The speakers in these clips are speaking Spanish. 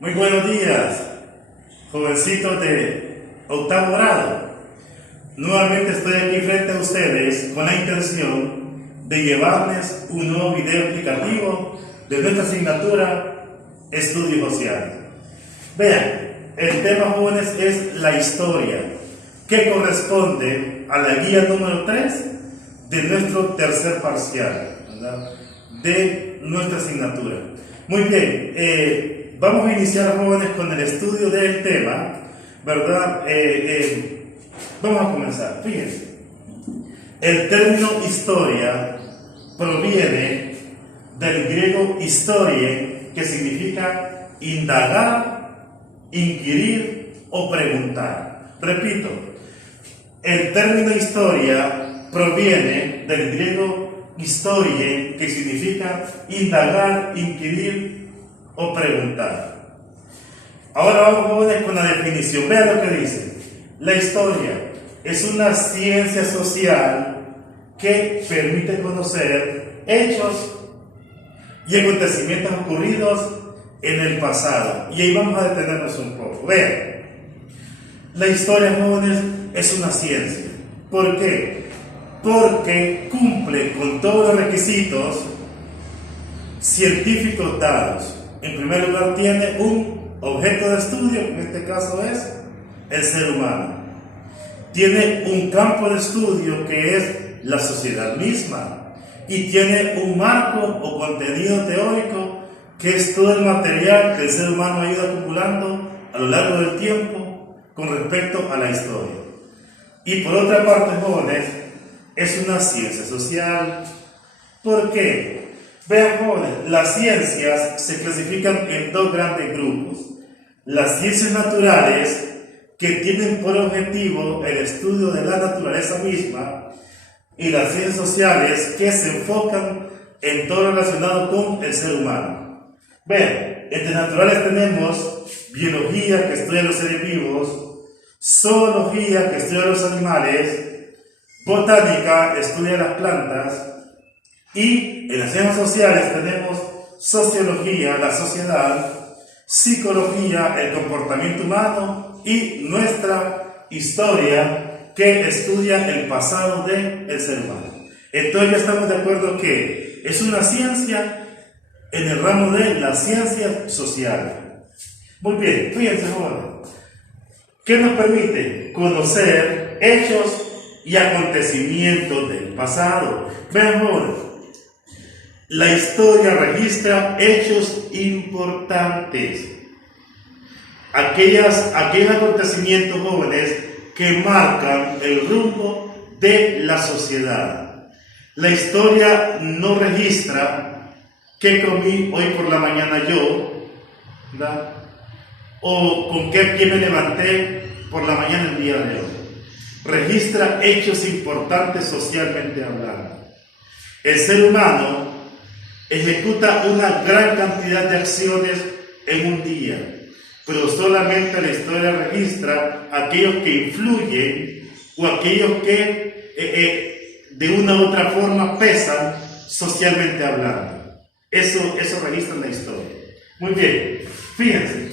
Muy buenos días, jovencitos de octavo grado. Nuevamente estoy aquí frente a ustedes con la intención de llevarles un nuevo video explicativo de nuestra asignatura Estudios Sociales. Vean, el tema, jóvenes, es la historia, que corresponde a la guía número 3 de nuestro tercer parcial, ¿verdad?, de nuestra asignatura. Muy bien, vamos a iniciar, jóvenes, con el estudio del tema, ¿verdad? Vamos a comenzar. Fíjense, el término historia proviene del griego historie, que significa indagar, inquirir o preguntar. Repito, el término historia proviene del griego historie, que significa indagar, inquirir o preguntar. Ahora vamos, jóvenes, con la definición. Vean lo que dice. La historia es una ciencia social que permite conocer hechos y acontecimientos ocurridos en el pasado. Y ahí vamos a detenernos un poco. Vean, la historia, jóvenes, es una ciencia. ¿Por qué? Porque cumple con todos los requisitos científicos dados. En primer lugar, tiene un objeto de estudio, que en este caso es el ser humano. Tiene un campo de estudio, que es la sociedad misma. Y tiene un marco o contenido teórico, que es todo el material que el ser humano ha ido acumulando a lo largo del tiempo con respecto a la historia. Y por otra parte, jóvenes, es una ciencia social. ¿Por qué? Vean, jóvenes, las ciencias se clasifican en dos grandes grupos. Las ciencias naturales, que tienen por objetivo el estudio de la naturaleza misma, y las ciencias sociales, que se enfocan en todo lo relacionado con el ser humano. Vean, entre naturales tenemos biología, que estudia los seres vivos; zoología, que estudia los animales; botánica, estudia las plantas; y en las ciencias sociales tenemos sociología, la sociedad; psicología, el comportamiento humano; y nuestra historia, que estudia el pasado del ser humano. Entonces ya estamos de acuerdo que es una ciencia en el ramo de la ciencia social. Muy bien, fíjense, jóvenes, ¿qué nos permite? Conocer hechos y acontecimientos del pasado. Vean, jóvenes, la historia registra hechos importantes, aquellos acontecimientos, jóvenes, que marcan el rumbo de la sociedad. La historia no registra qué comí hoy por la mañana yo, ¿verdad?, o con qué pie me levanté por la mañana el día de hoy. Registra hechos importantes socialmente hablando. El ser humano ejecuta una gran cantidad de acciones en un día, pero solamente la historia registra aquellos que influyen o aquellos que de una u otra forma pesan socialmente hablando. Eso registra la historia. Muy bien, fíjense.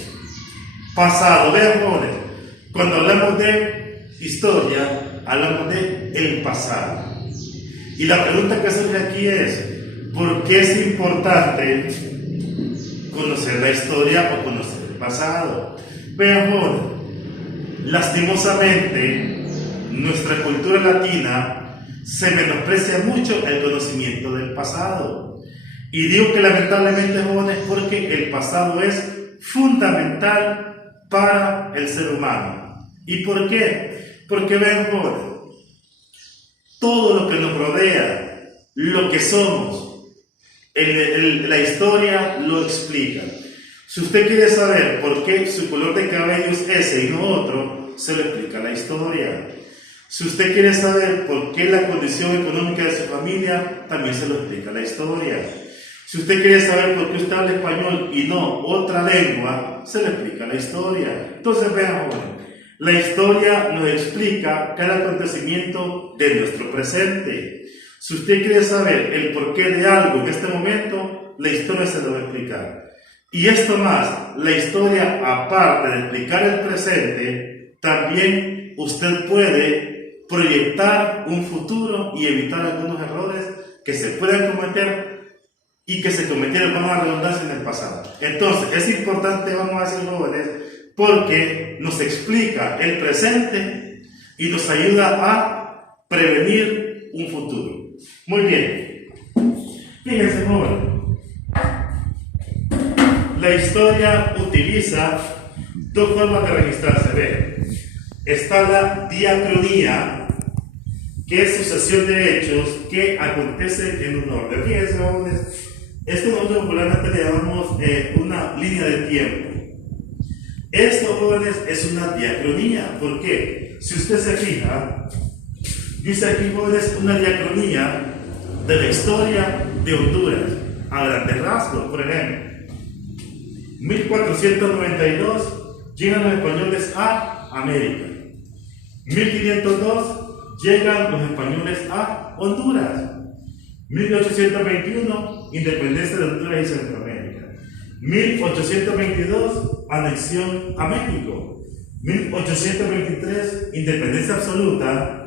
Pasado, vean, jóvenes, cuando hablamos de historia, hablamos de el pasado. Y la pregunta que surge aquí es: ¿por qué es importante conocer la historia o conocer el pasado? Vean, jóvenes, lastimosamente, nuestra cultura latina se menosprecia mucho el conocimiento del pasado. Y digo que lamentablemente, jóvenes, porque el pasado es fundamental para el ser humano. ¿Y por qué? Porque, vean, jóvenes, todo lo que nos rodea, lo que somos, la historia lo explica. Si usted quiere saber por qué su color de cabello es ese y no otro, se lo explica la historia. Si usted quiere saber por qué la condición económica de su familia, también se lo explica la historia. Si usted quiere saber por qué usted habla español y no otra lengua, se le explica la historia. Entonces, vean, jóvenes, la historia nos explica cada acontecimiento de nuestro presente. Si usted quiere saber el porqué de algo en este momento, la historia se lo va a explicar. Y esto más, la historia, aparte de explicar el presente, también usted puede proyectar un futuro y evitar algunos errores que se pueden cometer y que se cometieron, vamos a redundarse, en el pasado. Entonces, es importante, vamos a ser jóvenes, porque nos explica el presente y nos ayuda a prevenir un futuro. Muy bien. Fíjense, jóvenes. La historia utiliza dos formas de registrarse. Ve, está la diacronía, que es sucesión de hechos que acontecen en un orden. Fíjense, jóvenes, esto nosotros popularmente le llamamos una línea de tiempo. Esto, jóvenes, es una diacronía. ¿Por qué? Si usted se fija, dice aquí, jóvenes, una diacronía de la historia de Honduras, a grandes rasgos. Por ejemplo, 1492 llegan los españoles a América. 1502 llegan los españoles a Honduras. 1821 independencia de Honduras y Centroamérica. 1822 anexión a México. 1823 independencia absoluta.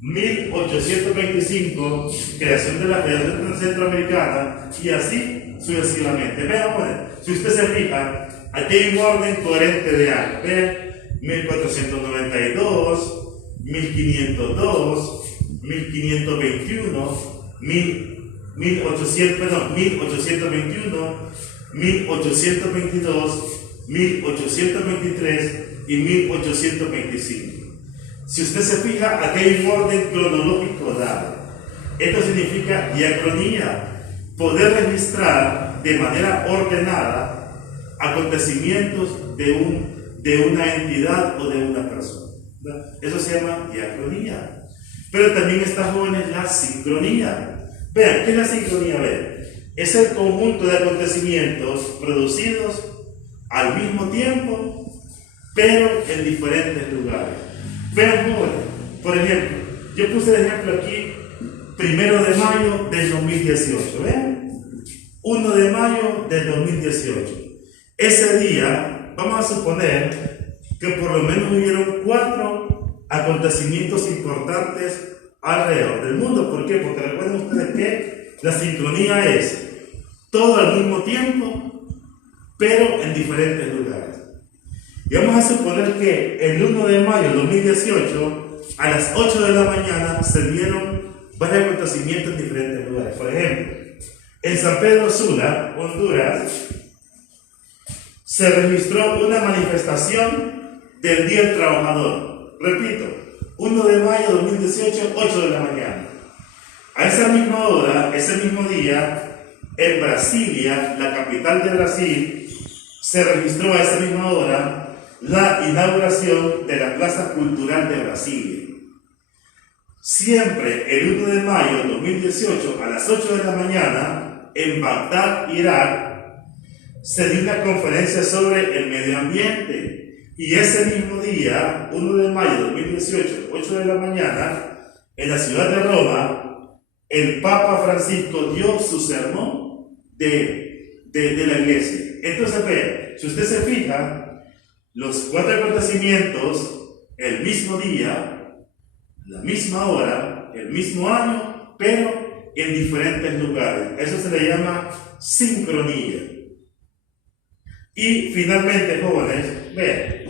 1825 creación de la Federación Centroamericana, y así sucesivamente. Vean, si usted se fija, aquí hay un orden coherente de años. Vean, 1492, 1502, 1521, 1821, 1822, 1823 y 1825. Si usted se fija, aquí hay un orden cronológico dado. Esto significa diacronía, poder registrar de manera ordenada acontecimientos de una entidad o de una persona. Eso se llama diacronía. Pero también está, jóvenes, la sincronía. Vean, ¿qué es la sincronía? Vean, es el conjunto de acontecimientos producidos al mismo tiempo, pero en diferentes lugares. Vean, jóvenes, por ejemplo, yo puse el ejemplo aquí, 1 de mayo del 2018, ¿ven? 1 de mayo del 2018. Ese día, vamos a suponer que por lo menos hubieron 4 acontecimientos importantes alrededor del mundo. ¿Por qué? Porque recuerden ustedes que la sincronía es todo al mismo tiempo, pero en diferentes lugares. Y vamos a suponer que el 1 de mayo de 2018, a las 8 de la mañana, se dieron varios acontecimientos en diferentes lugares. Por ejemplo, en San Pedro Sula, Honduras, se registró una manifestación del Día del Trabajador. Repito, 1 de mayo de 2018, 8 de la mañana. A esa misma hora, ese mismo día, en Brasilia, la capital de Brasil, se registró a esa misma hora la inauguración de la Plaza Cultural de Brasilia. Siempre el 1 de mayo de 2018 a las 8 de la mañana, en Bagdad, Irak, se dio una conferencia sobre el medio ambiente. Y ese mismo día, 1 de mayo de 2018, 8 de la mañana, en la ciudad de Roma, el Papa Francisco dio su sermón de la iglesia. Entonces, vean, si usted se fija, los 4 acontecimientos, el mismo día, la misma hora, el mismo año, pero en diferentes lugares. Eso se le llama sincronía. Y finalmente, jóvenes, vean,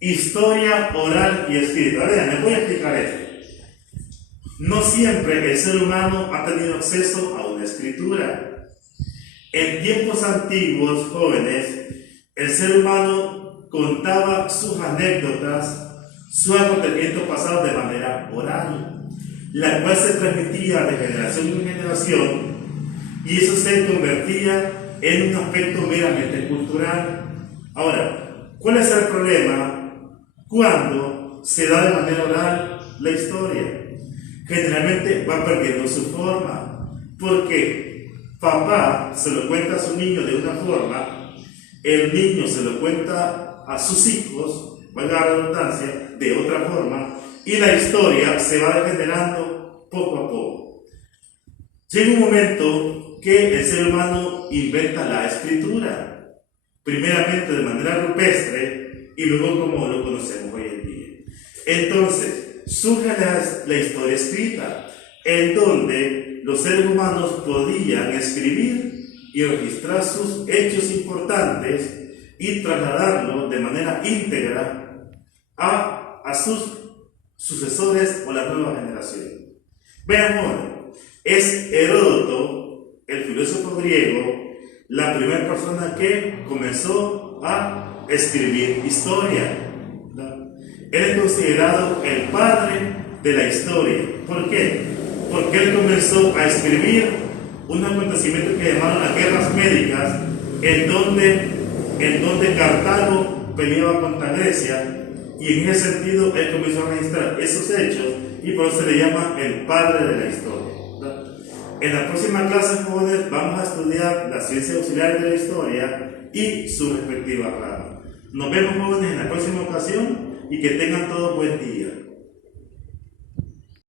historia oral y escrita. Vean, les voy a explicar esto. No siempre el ser humano ha tenido acceso a una escritura. En tiempos antiguos, jóvenes, el ser humano contaba sus anécdotas, sus acontecimientos pasados de manera oral, la cual se transmitía de generación en generación, y eso se convertía en un aspecto meramente cultural. Ahora, ¿cuál es el problema cuando se da de manera oral la historia? Generalmente va perdiendo su forma, porque papá se lo cuenta a su niño de una forma, el niño se lo cuenta a sus hijos, valga la redundancia, de otra forma, y la historia se va degenerando poco a poco. Llega un momento que el ser humano inventa la escritura. primeramente de manera rupestre y luego como lo conocemos hoy en día. Entonces, surge la historia escrita, en donde los seres humanos podían escribir y registrar sus hechos importantes y trasladarlo de manera íntegra a sus sucesores o la nueva generación. Vean, jóvenes, es Heródoto, el filósofo griego, la primera persona que comenzó a escribir historia. Él es considerado el padre de la historia. ¿Por qué? Porque él comenzó a escribir un acontecimiento que llamaron las guerras médicas, en donde Cartago peleaba contra Grecia, y en ese sentido él comenzó a registrar esos hechos y por eso se le llama el padre de la historia. En la próxima clase, jóvenes, vamos a estudiar las ciencias auxiliares de la historia y su respectiva rama. Nos vemos, jóvenes, en la próxima ocasión y que tengan todo buen día.